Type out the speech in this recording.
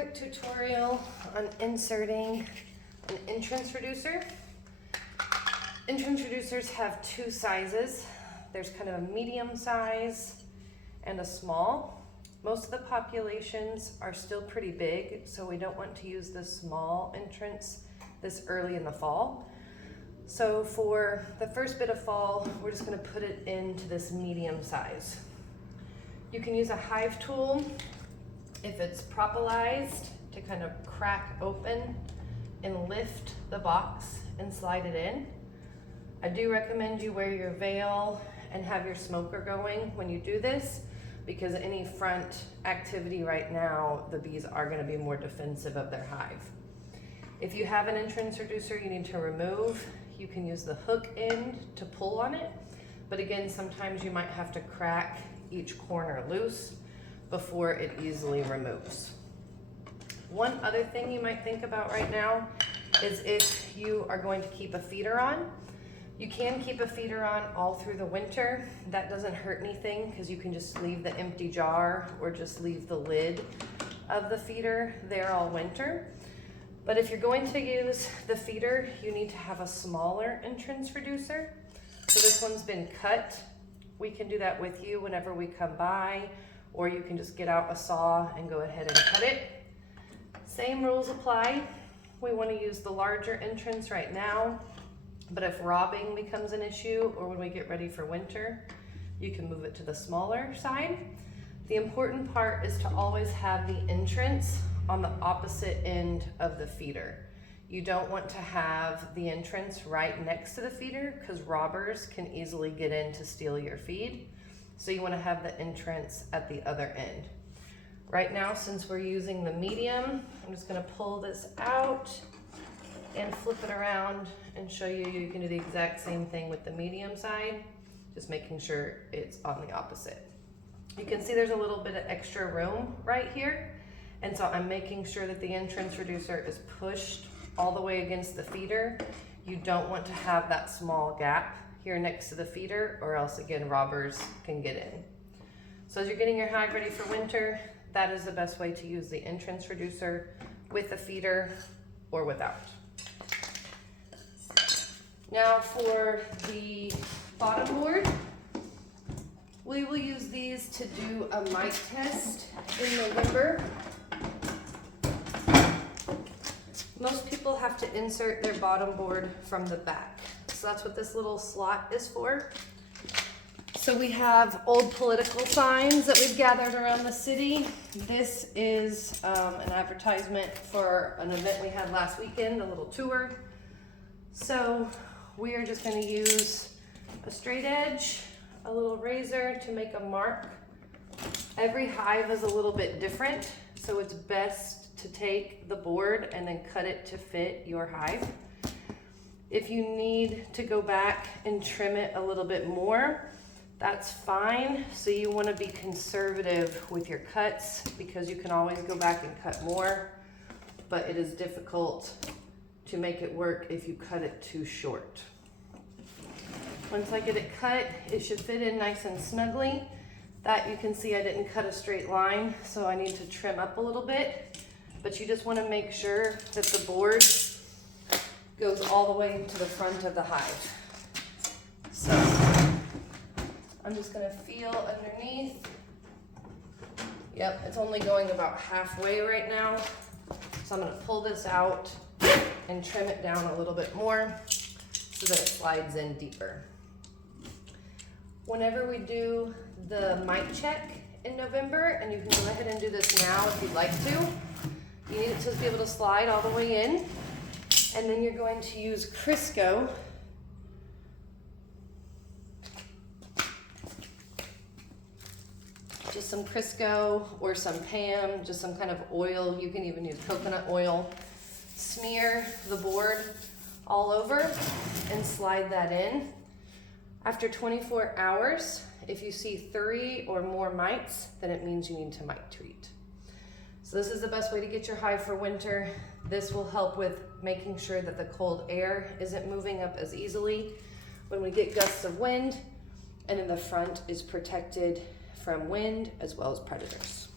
quick tutorial on inserting an entrance reducer. Entrance reducers have two sizes. There's kind of a medium size and a small. Most of the populations are still pretty big, so we don't want to use the small entrance this early in the fall. So for the first bit of fall, we're just going to put it into this medium size. You can use a hive tool if it's propolized to kind of crack open and lift the box and slide it in. I do recommend you wear your veil and have your smoker going when you do this, because any front activity right now, the bees are going to be more defensive of their hive. If you have an entrance reducer you need to remove, you can use the hook end to pull on it, but again, sometimes you might have to crack each corner loose before it easily removes. One other thing you might think about right now is if you are going to keep a feeder on. You can keep a feeder on all through the winter. That doesn't hurt anything because you can just leave the empty jar or just leave the lid of the feeder there all winter. But if you're going to use the feeder, you need to have a smaller entrance reducer. So this one's been cut. We can do that with you whenever we come by, or you can just get out a saw and go ahead and cut it. Same rules apply. We want to use the larger entrance right now, but if robbing becomes an issue or when we get ready for winter, you can move it to the smaller side. The important part is to always have the entrance on the opposite end of the feeder. You don't want to have the entrance right next to the feeder because robbers can easily get in to steal your feed. So you want to have the entrance at the other end. Right now, since we're using the medium, I'm just going to pull this out and flip it around and show you. You can do the exact same thing with the medium side, just making sure it's on the opposite. You can see there's a little bit of extra room right here. And so I'm making sure that the entrance reducer is pushed all the way against the feeder. You don't want to have that small gap here next to the feeder, or else again, robbers can get in. So as you're getting your hive ready for winter, that is the best way to use the entrance reducer, with a feeder or without. Now for the bottom board, we will use these to do a mite test in November. Most people have to insert their bottom board from the back. So that's what this little slot is for. So we have old political signs that we've gathered around the city. This is an advertisement for an event we had last weekend, a little tour. So we are just going to use a straight edge, a little razor to make a mark. Every hive is a little bit different, so it's best to take the board and then cut it to fit your hive. If you need to go back and trim it a little bit more, that's fine. So you want to be conservative with your cuts because you can always go back and cut more, but it is difficult to make it work if you cut it too short. Once I get it cut, it should fit in nice and snugly. That you can see I didn't cut a straight line, so I need to trim up a little bit. But you just want to make sure that the board goes all the way to the front of the hive. So I'm just going to feel underneath. Yep, it's only going about halfway right now. So I'm going to pull this out and trim it down a little bit more so that it slides in deeper. Whenever we do the mite check in November, and you can go ahead and do this now if you'd like to, you need it to be able to slide all the way in, and then you're going to use Crisco just some Crisco or some Pam, just some kind of oil. You can even use coconut oil. Smear the board all over and slide that in. After 24 hours, if you see 3 or more mites, then it means you need to mite treat. So this is the best way to get your hive for winter. This will help with making sure that the cold air isn't moving up as easily when we get gusts of wind, and then the front is protected from wind as well as predators.